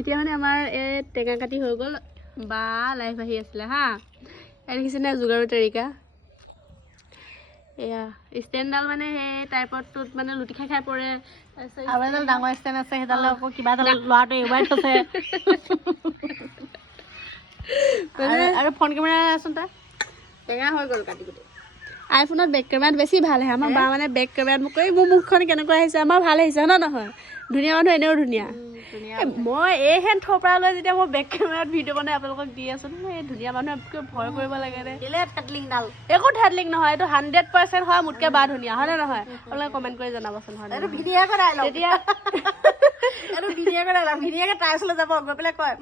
এতিয়া মানে আমাৰ এই টেঙা কাটি হৈ গ'ল বা লাইভ আহি আছিলে হা দেখিছেনে যোগাৰু তৰিকা এয়া ষ্টেণ্ডডাল মানে সেই টাইপতটোত মানে লুটি খাই খাই পৰে আৰু এডাল ডাঙৰ ষ্টেণ্ড আছে সেইডালে আকৌ কিবা এটা ল'ৰাটো এৰুৱাই থৈছে আৰু ফোন কেমেৰা আছোন তাৰ টেঙা হৈ গ'ল কাটি কুটি আইফোনত বেক কেমেৰাত বেছি ভাল আহে আমাৰ বা মানে বেক কেমেৰাত মোক মোৰ মুখখন কেনেকুৱা আহিছে আমাৰ ভাল আহিছে ন নহয় ধুনীয়া মানুহ এনেও ধুনীয়া মই এই হেন থৰ পৰা লৈ যেতিয়া মই বেক কেমেৰাত ভিডিঅ' বনাই আপোনালোকক দি আছো এই ধুনীয়া মানুহে ভয় কৰিব লাগে নে একো থেডলিং নহয় এইটো 100% হয় মোতকে বা ধুনীয়া হয় নে নহয় আপোনালোকে কমেণ্ট কৰি জনাবচোন হয় তেতিয়া এইটো ভিডিঅ'কে তাই ওচৰলৈ যাব গৈ পেলাই কয়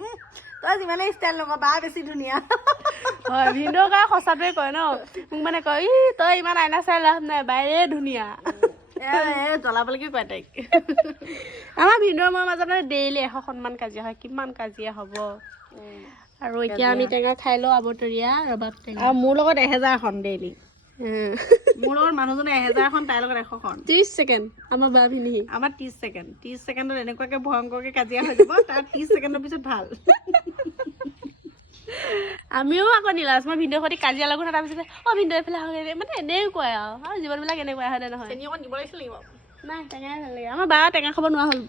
তই যিমানে ষ্টাইল নকৰ বা বেছি ধুনীয়া হয় ভিডিঅ' কৰা সঁচাটোৱে কয় ন মোক মানে কয় ই তই ইমান আইনা চাই লাভ নাই বাইৰে ধুনীয়া জ্বলাবলৈকে কয় তাইক আমাৰ ভিডিঅ'ৰ মাজত মানে ডেইলি 100 মান কাজিয়া হয় কিমান কাজিয়া হ'ব আৰু এতিয়া আমি টেঙা খাই লওঁ আবতৰীয়া ৰবাব টেঙা আৰু মোৰ লগত 1000খন ডেইলি মোৰ লগত মানুহজনে 1000খন তাইৰ লগত 100খন 30 ছেকেণ্ড আমাৰ বা ভিনি আমাৰ 30 ছেকেণ্ডত এনেকুৱাকে ভয়ংকৰকে কাজিয়া হৈ যাব তাৰ 30 ছেকেণ্ডৰ পিছত ভাল আমিও আকৌ নিলাজ মই ভিডিঅ' সৈতে কাজিয়া লাগো তাৰ পিছতে ভিডিঅ' এইফালে মানে এনেই কয় আৰু জীৱনবিলাক এনেকুৱা হয় নহয় চেনি অকণ দিব লাগিছিল নেকি নাই টেঙাই ভাল লাগে আমাৰ বা টেঙা খাব নোৱাৰা হ'ল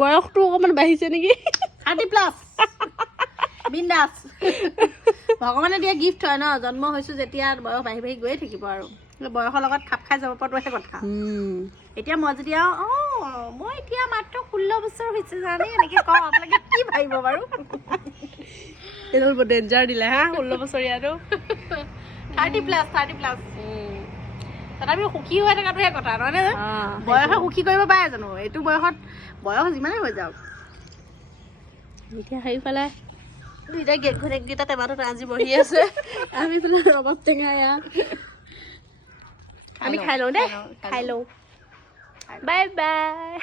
বয়সটো অকণমান বাঢ়িছে নেকি 30+ বিন্দাছ ভগৱানে দিয়া গিফ্ট হয় ন জন্ম হৈছো যেতিয়া বয়স বাঢ়ি বাঢ়ি গৈয়ে থাকিব আৰু বয়সৰ লগত খাপ খাই যাব পৰাটোহে কথা এতিয়া মই যেতিয়া মই এতিয়া মাত্ৰ 16 বছৰ হৈছে জানে এনেকে কওঁ আপোনালোকে কি ভাবিব বাৰু এইটো বৰ ডেঞ্জাৰ দিলে হা 16 বছৰীয়াটো 30+ তথাপিও সুখী হৈ থকাটোহে কথা নহয় নে বয়সে সুখী কৰিব পাৰে জানো এইটো বয়স যিমানেই হৈ যাওক এতিয়া সেইফালে দুইটা ঘৈণীয়েককেইটা টেমাটোত আজি বহি আছে আমি পেলাই ৰবাব টেঙা আমি খাই লওঁ দেই খাই লওঁ বাই বাই